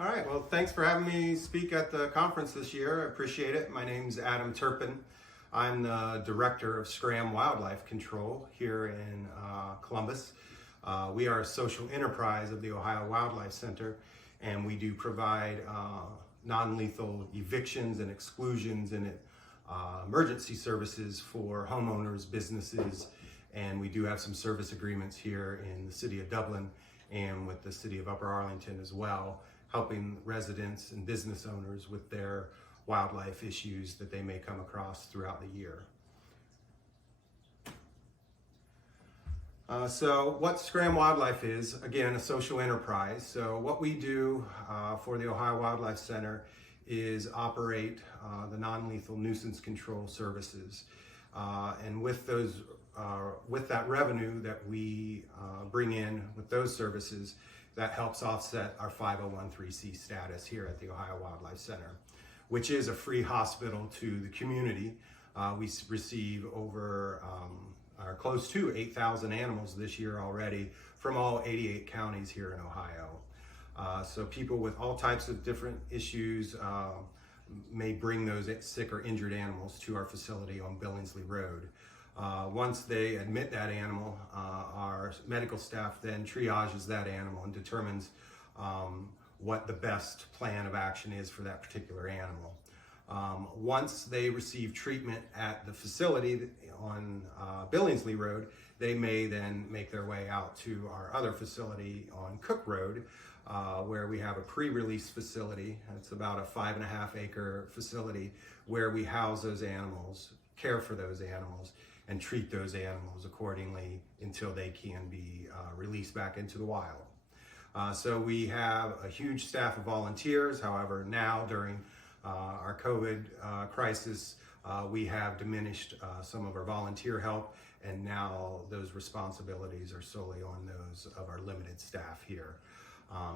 All right, well, thanks for having me speak at the conference this year. I appreciate it. My name's Adam Turpin. I'm the director of SCRAM Wildlife Control here in Columbus. We are a social enterprise of the Ohio Wildlife Center, and we do provide non-lethal evictions and exclusions and emergency services for homeowners, businesses, and we do have some service agreements here in the city of Dublin and with the city of Upper Arlington as well, helping residents and business owners with their wildlife issues that they may come across throughout the year. So what SCRAM Wildlife is, again, a social enterprise. So what we do for the Ohio Wildlife Center is operate the non-lethal nuisance control services. And with those, with that revenue that we bring in with those services, that helps offset our 501(c) status here at the Ohio Wildlife Center, which is a free hospital to the community. We receive over are close to 8,000 animals this year already from all 88 counties here in Ohio. So people with all types of different issues may bring those sick or injured animals to our facility on Billingsley Road. Once they admit that animal, our medical staff then triages that animal and determines what the best plan of action is for that particular animal. Once they receive treatment at the facility on Billingsley Road, they may then make their way out to our other facility on Cook Road, where we have a pre-release facility. It's about a 5.5 acre facility where we house those animals, care for those animals, and treat those animals accordingly until they can be released back into the wild. So we have a huge staff of volunteers. However, now during our COVID crisis, we have diminished some of our volunteer help, and now those responsibilities are solely on those of our limited staff here.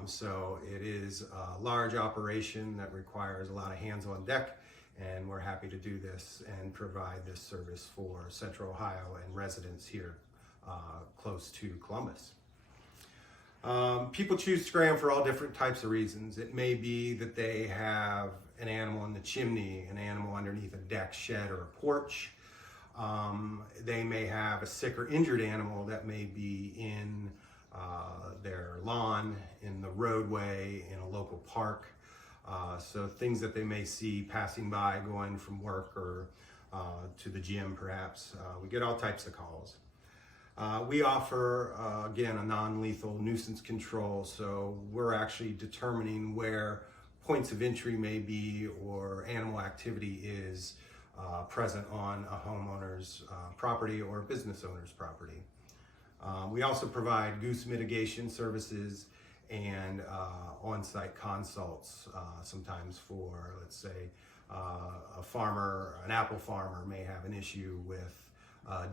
So it is a large operation that requires a lot of hands on deck, and we're happy to do this and provide this service for Central Ohio and residents here close to Columbus. People choose SCRAM for all different types of reasons. It may be that they have an animal in the chimney, an animal underneath a deck, shed, or a porch. They may have a sick or injured animal that may be in their lawn, in the roadway, in a local park. So things that they may see passing by going from work or to the gym perhaps. We get all types of calls. We offer, again, a non-lethal nuisance control, so we're actually determining where points of entry may be or animal activity is present on a homeowner's property or a business owner's property. We also provide Goose Mitigation services and on-site consults sometimes for, let's say, a farmer, an apple farmer may have an issue with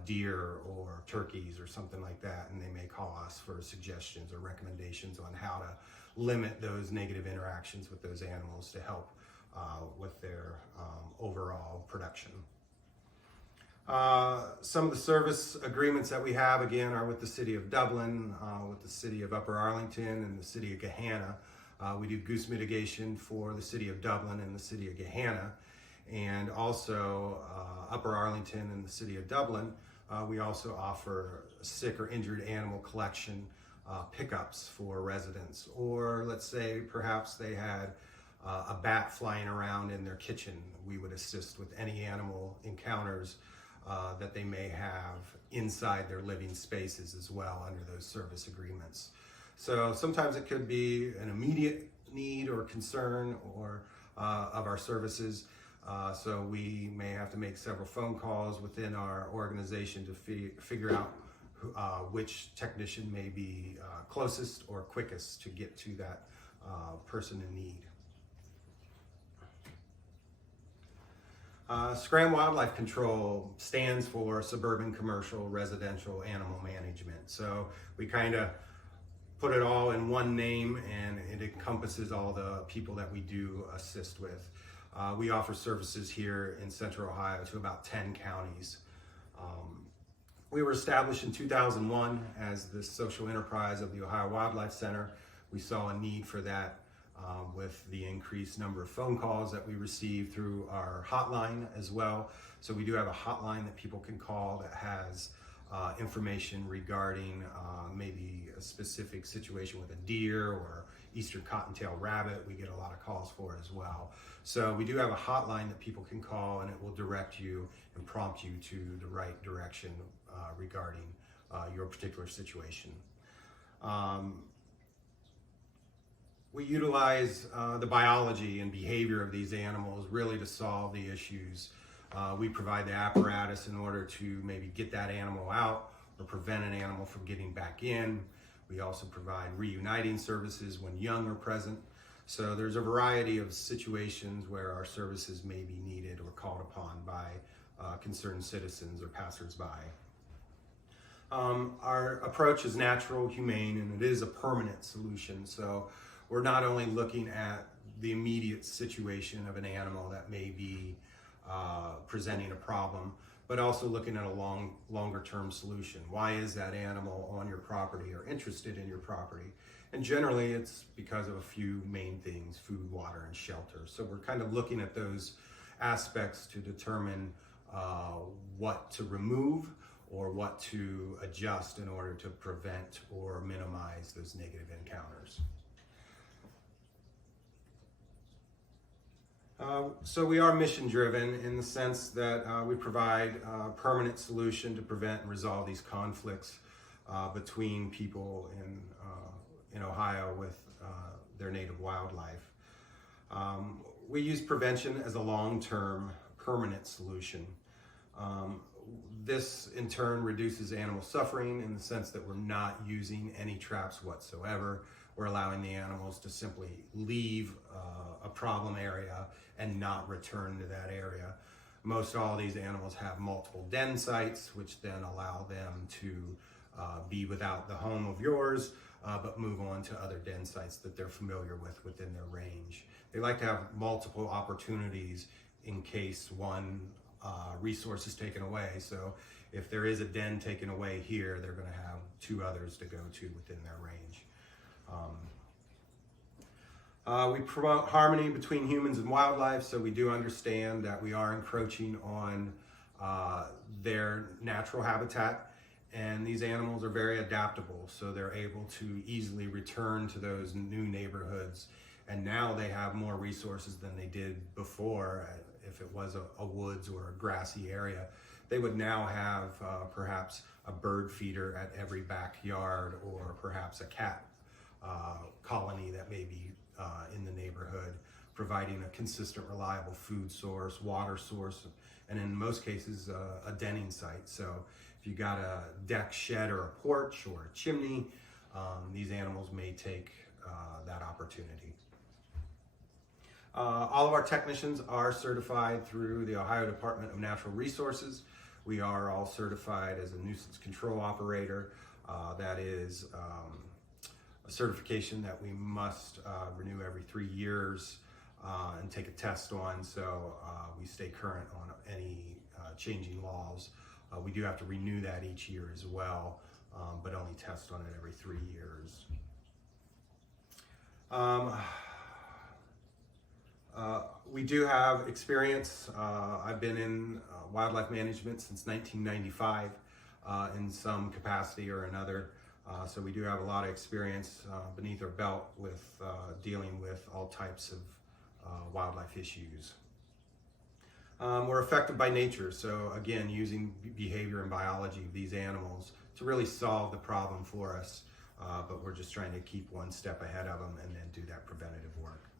deer or turkeys or something like that, and they may call us for suggestions or recommendations on how to limit those negative interactions with those animals to help with their overall production. Some of the service agreements that we have, again, are with the city of Dublin, with the city of Upper Arlington, and the city of Gahanna. We do Goose Mitigation for the city of Dublin and the city of Gahanna, and also Upper Arlington and the city of Dublin. We also offer sick or injured animal collection pickups for residents, or let's say perhaps they had a bat flying around in their kitchen. We would assist with any animal encounters that they may have inside their living spaces as well under those service agreements. So sometimes it could be an immediate need or concern or of our services. So we may have to make several phone calls within our organization to figure out which technician may be closest or quickest to get to that person in need. SCRAM Wildlife Control stands for Suburban Commercial Residential Animal Management. So we kind of put it all in one name, and it encompasses all the people that we do assist with. We offer services here in Central Ohio to about 10 counties. We were established in 2001 as the social enterprise of the Ohio Wildlife Center. We saw a need for that with the increased number of phone calls that we receive through our hotline as well. So we do have a hotline that people can call that has information regarding maybe a specific situation with a deer or eastern cottontail rabbit. We get a lot of calls for it as well. So we do have a hotline that people can call, and it will direct you and prompt you to the right direction regarding your particular situation. We utilize the biology and behavior of these animals really to solve the issues. We provide the apparatus in order to maybe get that animal out or prevent an animal from getting back in. We also provide reuniting services when young are present. So there's a variety of situations where our services may be needed or called upon by concerned citizens or passersby. Our approach is natural, humane, and it is a permanent solution. So we're not only looking at the immediate situation of an animal that may be presenting a problem, but also looking at a longer term solution. Why is that animal on your property or interested in your property? And generally it's because of a few main things: food, water, and shelter. So we're kind of looking at those aspects to determine what to remove or what to adjust in order to prevent or minimize those negative encounters. So we are mission driven in the sense that we provide a permanent solution to prevent and resolve these conflicts between people in Ohio with their native wildlife. We use prevention as a long-term permanent solution. This in turn reduces animal suffering in the sense that we're not using any traps whatsoever. We're allowing the animals to simply leave a problem area and not return to that area. Most all these animals have multiple den sites, which then allow them to be without the home of yours, but move on to other den sites that they're familiar with within their range. They like to have multiple opportunities in case one resource is taken away. So if there is a den taken away here, they're going to have two others to go to within their range. We promote harmony between humans and wildlife, so we do understand that we are encroaching on their natural habitat, and these animals are very adaptable, so they're able to easily return to those new neighborhoods, and now they have more resources than they did before. If it was a woods or a grassy area, they would now have perhaps a bird feeder at every backyard, or perhaps a cat colony that may be in the neighborhood, providing a consistent, reliable food source, water source, and in most cases a denning site. So if you got a deck, shed, or a porch or a chimney, these animals may take that opportunity. All of our technicians are certified through the Ohio Department of Natural Resources. We are all certified as a nuisance control operator. That is a certification that we must renew every 3 years and take a test on, so we stay current on any changing laws. We do have to renew that each year as well, but only test on it every 3 years. We do have experience. I've been in wildlife management since 1995 in some capacity or another. So we do have a lot of experience beneath our belt with dealing with all types of wildlife issues. We're affected by nature, so again, using behavior and biology of these animals to really solve the problem for us, but we're just trying to keep one step ahead of them and then do that preventative work.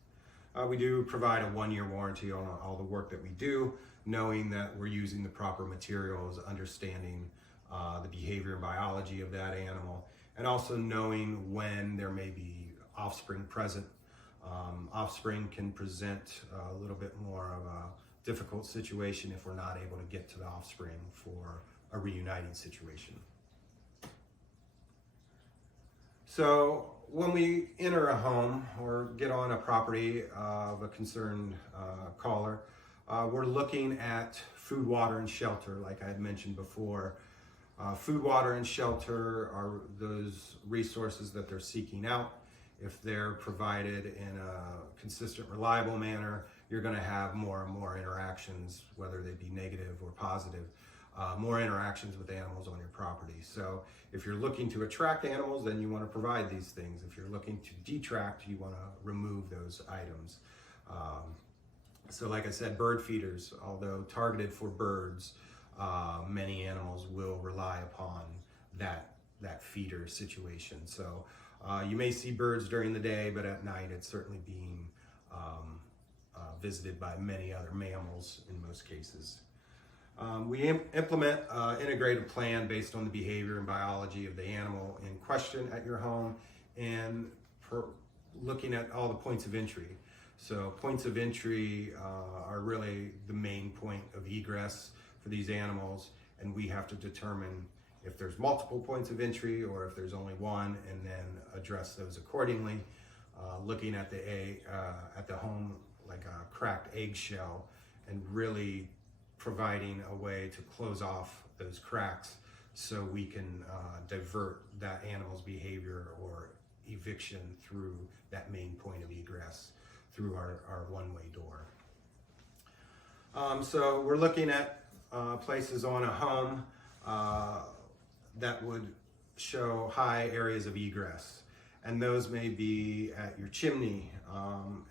We do provide a 1-year warranty on all the work that we do, knowing that we're using the proper materials, understanding the behavior and biology of that animal, and also knowing when there may be offspring present. Offspring can present a little bit more of a difficult situation if we're not able to get to the offspring for a reuniting situation. So when we enter a home or get on a property of a concerned caller, we're looking at food, water, and shelter, like I had mentioned before. Food, water, and shelter are those resources that they're seeking out. if they're provided in a consistent, reliable manner, you're going to have more and more interactions, whether they be negative or positive, more interactions with animals on your property. So if you're looking to attract animals, then you want to provide these things. If you're looking to detract, you want to remove those items. So like I said, bird feeders, although targeted for birds, many animals will rely upon that feeder situation. So you may see birds during the day, but at night it's certainly being visited by many other mammals in most cases. We implement an integrated plan based on the behavior and biology of the animal in question at your home, and looking at all the points of entry. So points of entry are really the main point of egress for these animals, and we have to determine if there's multiple points of entry or if there's only one, and then address those accordingly. Looking at the home like a cracked eggshell, and really providing a way to close off those cracks so we can divert that animal's behavior or eviction through that main point of egress through our one-way door. So we're looking at places on a home that would show high areas of egress. And those may be at your chimney,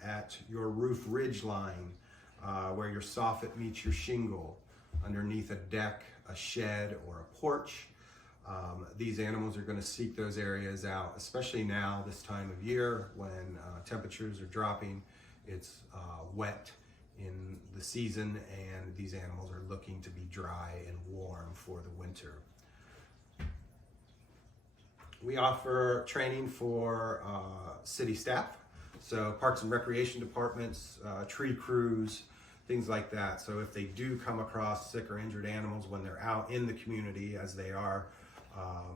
at your roof ridge line, where your soffit meets your shingle, underneath a deck, a shed, or a porch. These animals are going to seek those areas out, especially now, this time of year, when temperatures are dropping. It's wet in the season, and these animals are looking to be dry and warm for the winter. We offer training for city staff, so parks and recreation departments, tree crews, things like that. So if they do come across sick or injured animals when they're out in the community, as they are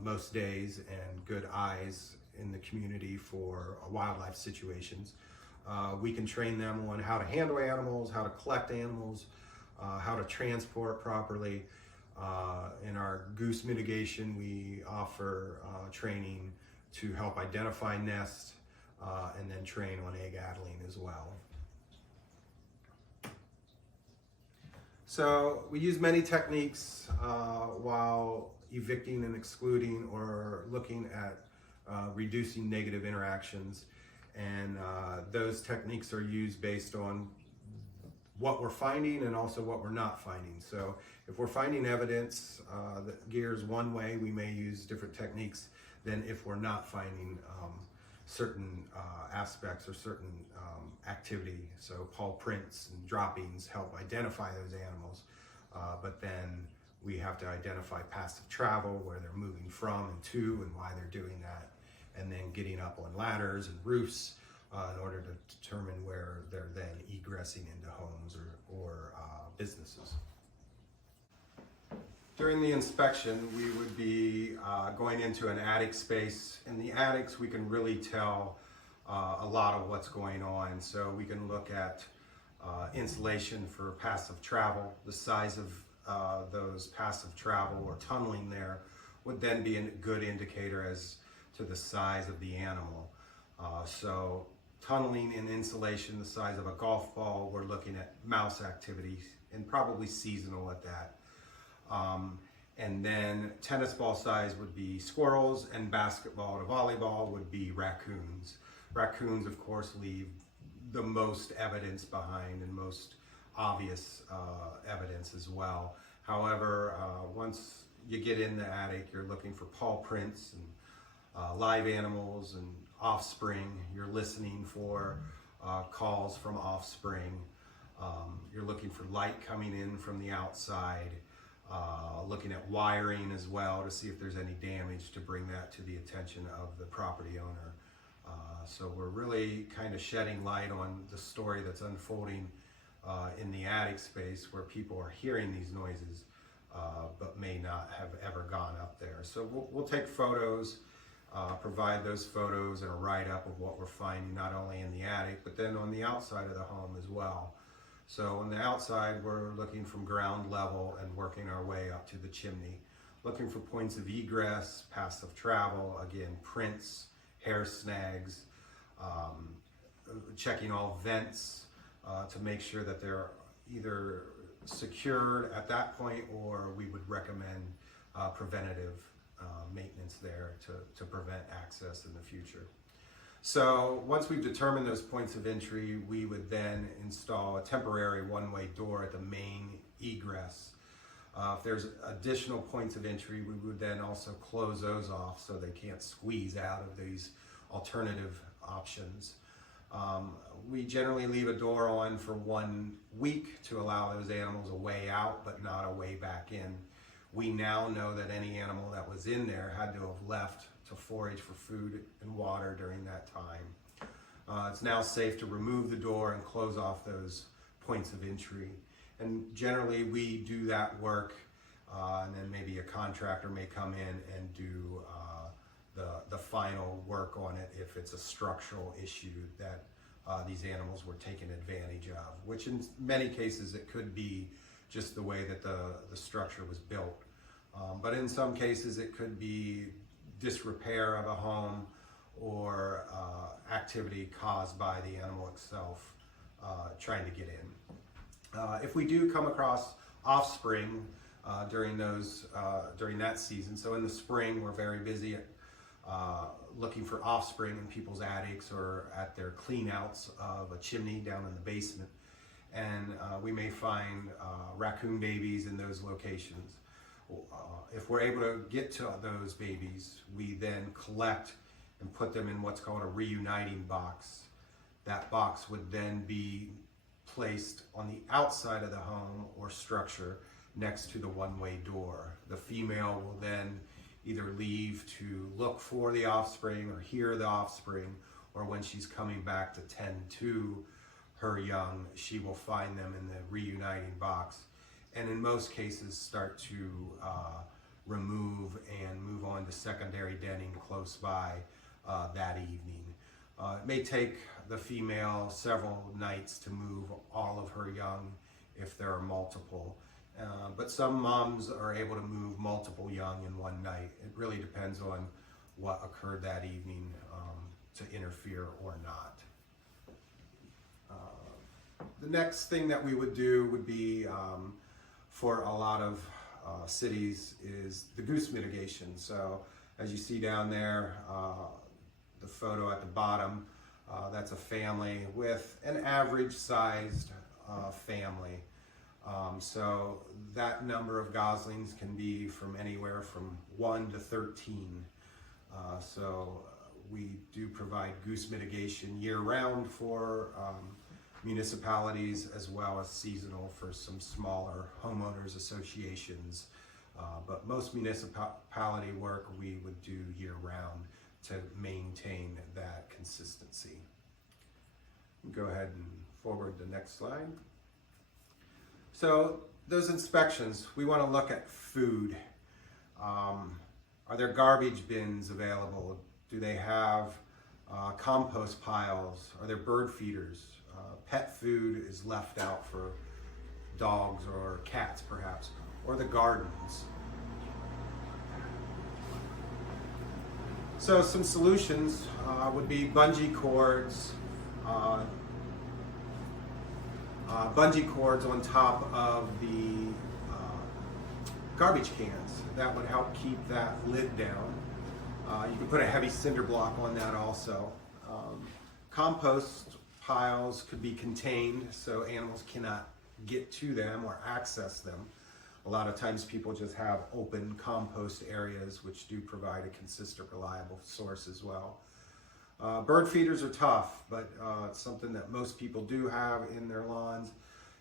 most days, and good eyes in the community for wildlife situations, we can train them on how to handle animals, how to collect animals, how to transport properly. In our Goose Mitigation, we offer training to help identify nests, and then train on egg addling as well. So we use many techniques while evicting and excluding, or looking at reducing negative interactions. And those techniques are used based on what we're finding and also what we're not finding. So if we're finding evidence that gears one way, we may use different techniques than if we're not finding certain aspects or certain activity. So paw prints and droppings help identify those animals, but then we have to identify passive travel, where they're moving from and to, and why they're doing that, and then getting up on ladders and roofs in order to determine where they're then egressing into homes or businesses. During the inspection, we would be going into an attic space. In the attics, we can really tell a lot of what's going on. So we can look at insulation for passive travel. The size of those passive travel or tunneling there would then be a good indicator as to the size of the animal. So tunneling and insulation, the size of a golf ball, we're looking at mouse activity, and probably seasonal at that. And then tennis ball size would be squirrels, and basketball to volleyball would be raccoons. Raccoons, of course, leave the most evidence behind, and most obvious evidence as well. However, once you get in the attic, you're looking for paw prints and live animals and offspring. You're listening for calls from offspring. You're looking for light coming in from the outside. Looking at wiring as well to see if there's any damage, to bring that to the attention of the property owner. So we're really kind of shedding light on the story that's unfolding in the attic space, where people are hearing these noises but may not have ever gone up there. So we'll take photos, provide those photos and a write-up of what we're finding, not only in the attic, but then on the outside of the home as well. So on the outside, we're looking from ground level and working our way up to the chimney, looking for points of egress, passive travel, again, prints, hair snags, checking all vents to make sure that they're either secured at that point, or we would recommend preventative maintenance there to prevent access in the future. So once we've determined those points of entry, we would then install a temporary one-way door at the main egress. If there's additional points of entry, we would then also close those off so they can't squeeze out of these alternative options. We generally leave a door on for 1 week to allow those animals a way out, but not a way back in. We now know that any animal that was in there had to have left to forage for food and water during that time. It's now safe to remove the door and close off those points of entry. And generally we do that work, and then maybe a contractor may come in and do the final work on it if it's a structural issue that these animals were taken advantage of, which in many cases it could be just the way that the structure was built. But in some cases it could be disrepair of a home or activity caused by the animal itself trying to get in. If we do come across offspring during that season, so in the spring we're very busy looking for offspring in people's attics or at their clean outs of a chimney down in the basement, and we may find raccoon babies in those locations. If we're able to get to those babies, we then collect and put them in what's called a reuniting box. That box would then be placed on the outside of the home or structure next to the one-way door. The female will then either leave to look for the offspring or hear the offspring, or when she's coming back to tend to her young, she will find them in the reuniting box, and in most cases start to remove and move on to secondary denning close by that evening. It may take the female several nights to move all of her young if there are multiple, but some moms are able to move multiple young in one night. It really depends on what occurred that evening to interfere or not. The next thing that we would do would be for a lot of cities is the goose mitigation. So as you see down there, the photo at the bottom, that's a family with an average sized family. So that number of goslings can be from anywhere from 1 to 13. So we do provide goose mitigation year-round for municipalities, as well as seasonal for some smaller homeowners associations. But most municipality work we would do year-round to maintain that consistency. Go ahead and forward the next slide. So those inspections, we want to look at food. Are there garbage bins available? Do they have compost piles? Are there bird feeders? Pet food is left out for dogs or cats perhaps, or the gardens. So some solutions would be bungee cords on top of the garbage cans. That would help keep that lid down. You can put a heavy cinder block on that also. Compost piles could be contained so animals cannot get to them or access them. A lot of times people just have open compost areas, which do provide a consistent, reliable source as well. Bird feeders are tough, but it's something that most people do have in their lawns.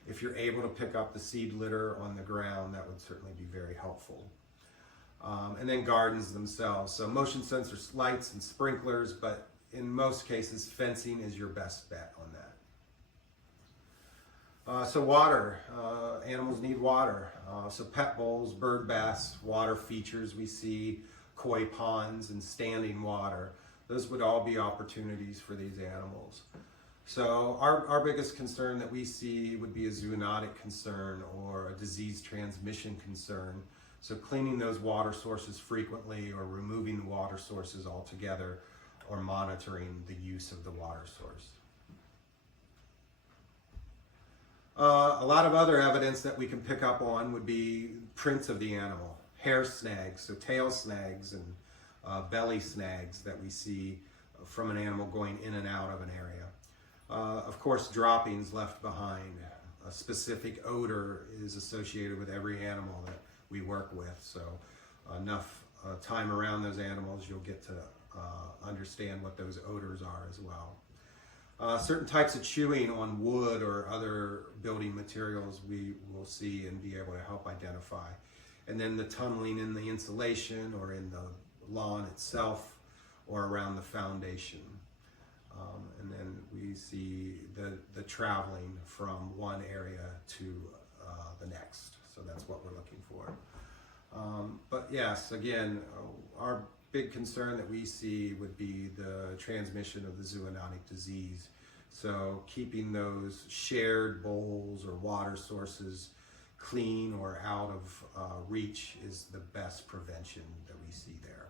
If you're able to pick up the seed litter on the ground, that would certainly be very helpful. And then gardens themselves. So motion sensor lights and sprinklers, but in most cases, fencing is your best bet on that. So water, animals need water. So pet bowls, bird baths, water features we see, koi ponds and standing water. Those would all be opportunities for these animals. So our biggest concern that we see would be a zoonotic concern or a disease transmission concern. So cleaning those water sources frequently or removing the water sources altogether or monitoring the use of the water source. A lot of other evidence that we can pick up on would be prints of the animal, hair snags, so tail snags and belly snags that we see from an animal going in and out of an area. Of course, droppings left behind. A specific odor is associated with every animal that we work with, so enough time around those animals, you'll get to understand what those odors are as well. Certain types of chewing on wood or other building materials we will see and be able to help identify. And then the tunneling in the insulation or in the lawn itself or around the foundation. And then we see the traveling from one area to the next. So that's what we're looking for. But yes, again, our big concern that we see would be the transmission of the zoonotic disease. So keeping those shared bowls or water sources clean or out of reach is the best prevention that we see there.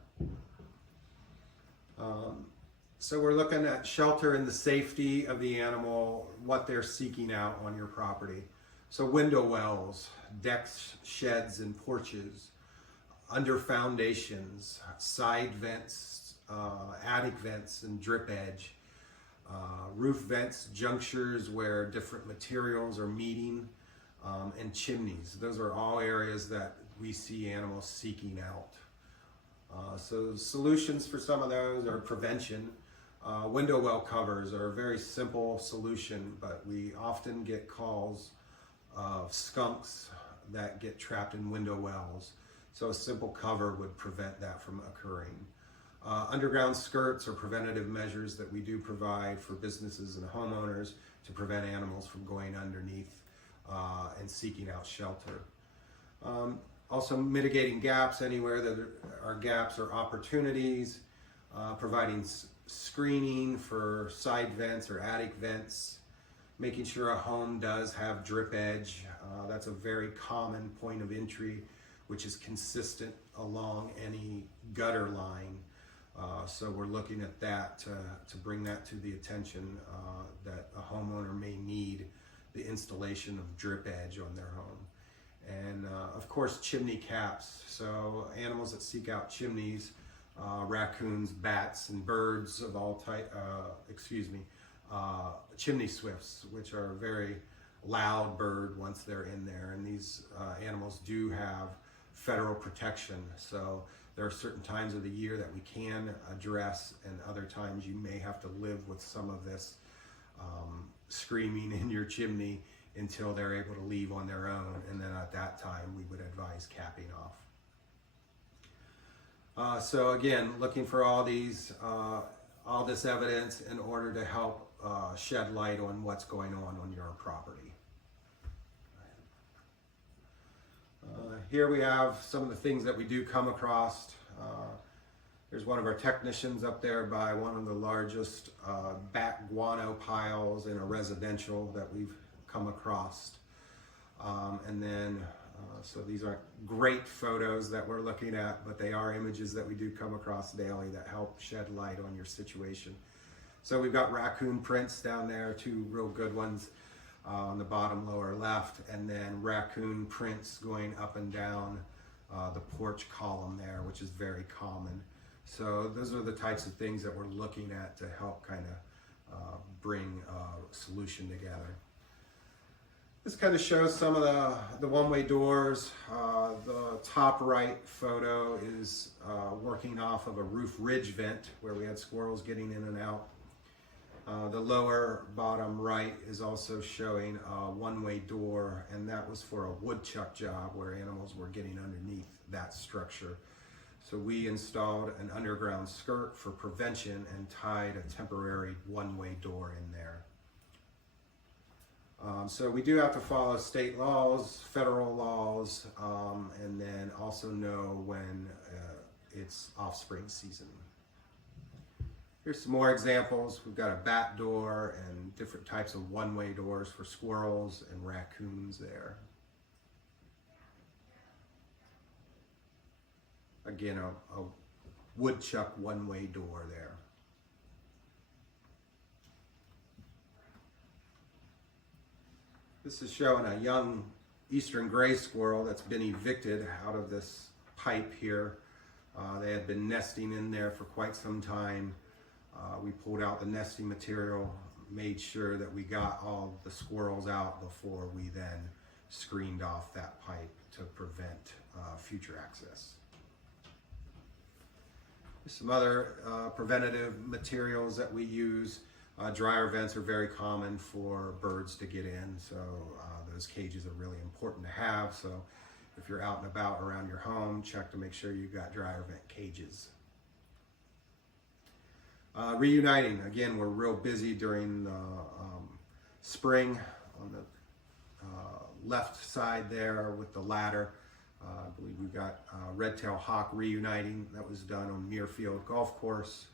So we're looking at shelter and the safety of the animal, what they're seeking out on your property. So window wells, decks, sheds, and porches, under foundations, side vents, attic vents and drip edge, roof vents, junctures where different materials are meeting, and chimneys. Those are all areas that we see animals seeking out. So solutions for some of those are prevention. Window well covers are a very simple solution, but we often get calls of skunks that get trapped in window wells. So a simple cover would prevent that from occurring. Underground skirts are preventative measures that we do provide for businesses and homeowners to prevent animals from going underneath and seeking out shelter. Also mitigating gaps anywhere that there are gaps or opportunities, providing screening for side vents or attic vents, making sure a home does have drip edge. That's a very common point of entry, which is consistent along any gutter line. So we're looking at that to bring that to the attention that a homeowner may need the installation of drip edge on their home. And of course, chimney caps. So animals that seek out chimneys, raccoons, bats, and birds of all type, chimney swifts, which are a very loud bird once they're in there. And these animals do have federal protection. So there are certain times of the year that we can address, and other times you may have to live with some of this screaming in your chimney until they're able to leave on their own. And then at that time, we would advise capping off. So again, looking for all this evidence in order to help shed light on what's going on your property. Here we have some of the things that we do come across. There's one of our technicians up there by one of the largest bat guano piles in a residential that we've come across. And then so these aren't great photos that we're looking at, but they are images that we do come across daily that help shed light on your situation. So we've got raccoon prints down there, two real good ones on the bottom lower left, and then raccoon prints going up and down the porch column there, which is very common. So those are the types of things that we're looking at to help kind of bring a solution together. This kind of shows some of the one-way doors. The top right photo is working off of a roof ridge vent where we had squirrels getting in and out. The lower bottom right is also showing a one-way door, and that was for a woodchuck job where animals were getting underneath that structure. So we installed an underground skirt for prevention and tied a temporary one-way door in there. So we do have to follow state laws, federal laws, and then also know when it's offspring season. Here's some more examples. We've got a bat door and different types of one-way doors for squirrels and raccoons there. Again, a woodchuck one-way door there. This is showing a young eastern gray squirrel that's been evicted out of this pipe here. They had been nesting in there for quite some time. We pulled out the nesting material, made sure that we got all the squirrels out before we then screened off that pipe to prevent future access. Some other preventative materials that we use. Dryer vents are very common for birds to get in, so those cages are really important to have. So if you're out and about around your home, check to make sure you've got dryer vent cages. Reuniting, again, we're real busy during the spring on the left side there with the ladder. I believe we've got red-tailed hawk reuniting that was done on Muirfield Golf Course.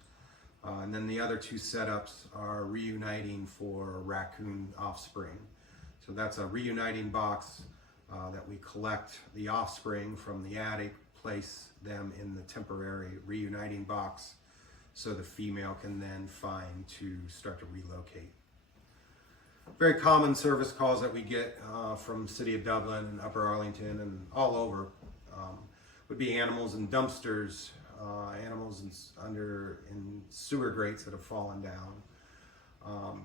And then the other two setups are reuniting for raccoon offspring. So that's a reuniting box that we collect the offspring from the attic, place them in the temporary reuniting box so the female can then find to start to relocate. Very common service calls that we get from City of Dublin and Upper Arlington and all over would be animals in dumpsters, animals in sewer grates that have fallen down.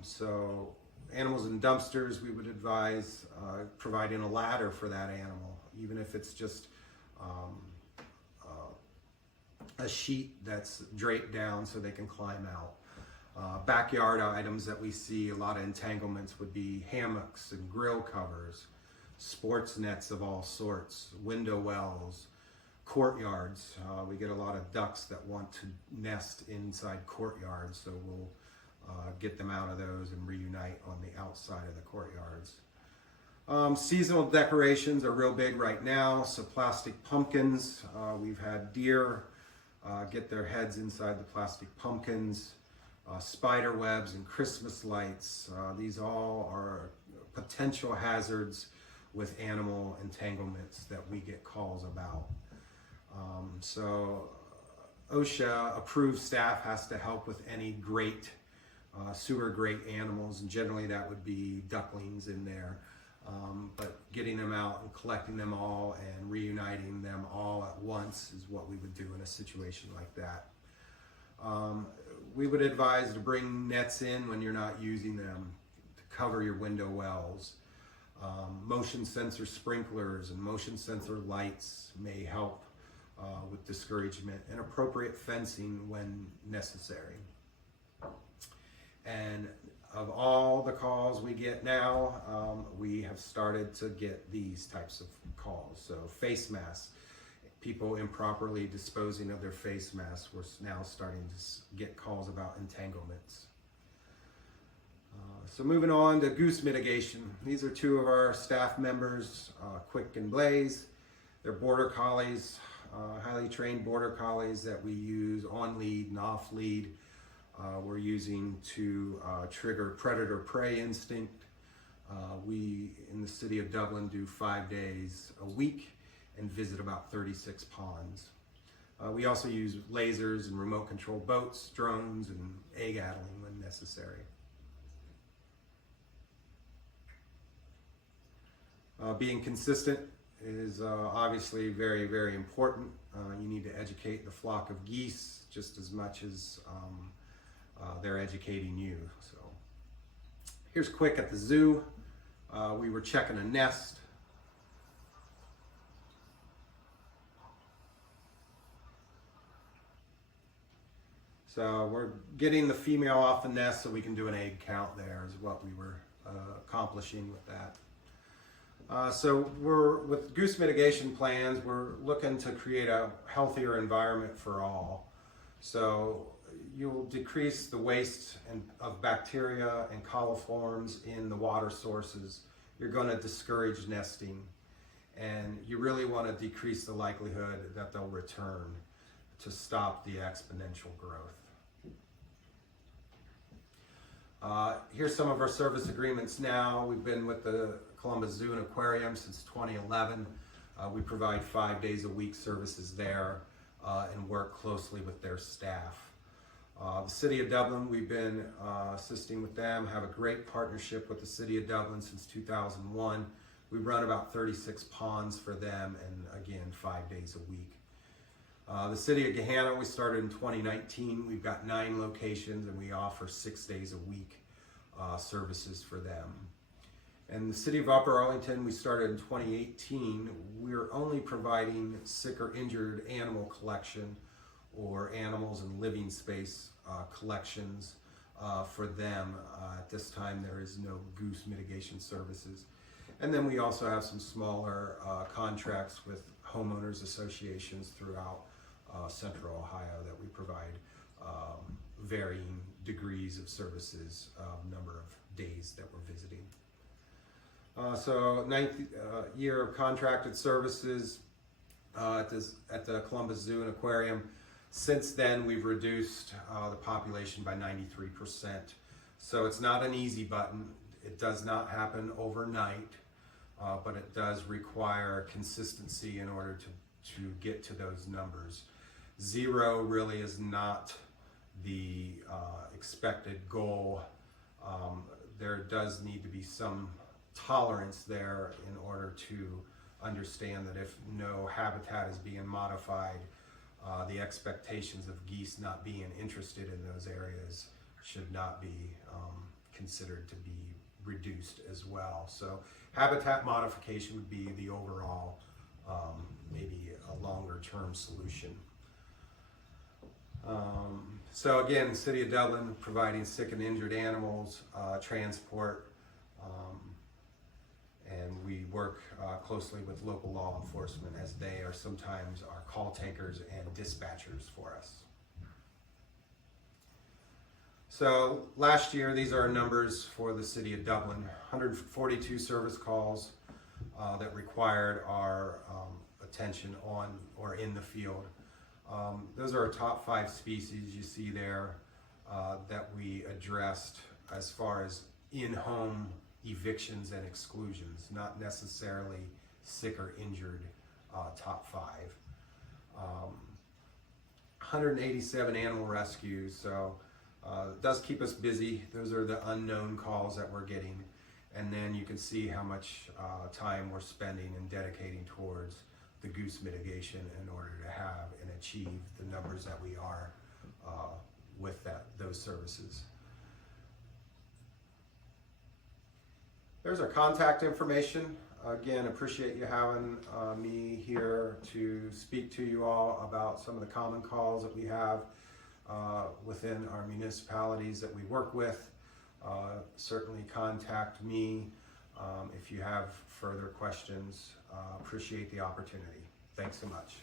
So animals in dumpsters, we would advise providing a ladder for that animal, even if it's just a sheet that's draped down so they can climb out. Backyard items that we see a lot of entanglements would be hammocks and grill covers, sports nets of all sorts, window wells, courtyards. We get a lot of ducks that want to nest inside courtyards, so we'll get them out of those and reunite on the outside of the courtyards. Seasonal decorations are real big right now, so plastic pumpkins. We've had deer get their heads inside the plastic pumpkins. Spider webs and Christmas lights. These all are potential hazards with animal entanglements that we get calls about. So OSHA approved staff has to help with any grate, sewer grate animals, and generally that would be ducklings in there. But getting them out and collecting them all and reuniting them all at once is what we would do in a situation like that. We would advise to bring nets in when you're not using them to cover your window wells. Motion sensor sprinklers and motion sensor lights may help with discouragement, and appropriate fencing when necessary. And of all the calls we get now, we have started to get these types of calls. So face masks, people improperly disposing of their face masks. We're now starting to get calls about entanglements. So moving on to Goose Mitigation. These are two of our staff members, Quick and Blaze. They're border collies, highly trained border collies that we use on lead and off lead. We're using to trigger predator-prey instinct. We, in the City of Dublin, do 5 days a week and visit about 36 ponds. We also use lasers and remote control boats, drones, and egg addling when necessary. Being consistent is obviously very, very important. You need to educate the flock of geese just as much as they're educating you. So here's Quick at the zoo. We were checking a nest. So we're getting the female off the nest so we can do an egg count there is what we were accomplishing with that. So with Goose Mitigation plans, we're looking to create a healthier environment for all. So you'll decrease the waste of bacteria and coliforms in the water sources. You're going to discourage nesting, and you really want to decrease the likelihood that they'll return to stop the exponential growth. Here's some of our service agreements now. We've been with the Columbus Zoo and Aquarium since 2011. We provide 5 days a week services there and work closely with their staff. The City of Dublin, we've been assisting with them, have a great partnership with the City of Dublin since 2001. We run about 36 ponds for them, and again, 5 days a week. The City of Gahanna, we started in 2019. We've got 9 locations and we offer 6 days a week services for them. And the City of Upper Arlington, we started in 2018. We're only providing sick or injured animal collection or animals and living space collections for them. At this time, there is no Goose Mitigation services. And then we also have some smaller contracts with homeowners associations throughout Central Ohio that we provide varying degrees of services, number of days that we're visiting. So 9th year of contracted services at the Columbus Zoo and Aquarium. Since then, we've reduced the population by 93%. So it's not an easy button. It does not happen overnight, but it does require consistency in order to get to those numbers. 0 really is not the expected goal. There does need to be some tolerance there in order to understand that if no habitat is being modified, the expectations of geese not being interested in those areas should not be considered to be reduced as well. So habitat modification would be the overall, maybe a longer term solution. So again, the City of Dublin providing sick and injured animals, transport, and we work closely with local law enforcement as they are sometimes our call takers and dispatchers for us. So last year, these are our numbers for the City of Dublin. 142 service calls that required our attention on or in the field. Those are our top 5 species you see there that we addressed as far as in-home evictions and exclusions, not necessarily sick or injured top 5. 187 animal rescues, so it does keep us busy. Those are the unknown calls that we're getting. And then you can see how much time we're spending and dedicating towards the goose mitigation in order to have and achieve the numbers that we are with those services. There's our contact information. Again, appreciate you having me here to speak to you all about some of the common calls that we have within our municipalities that we work with. Certainly contact me if you have further questions. Appreciate the opportunity. Thanks so much.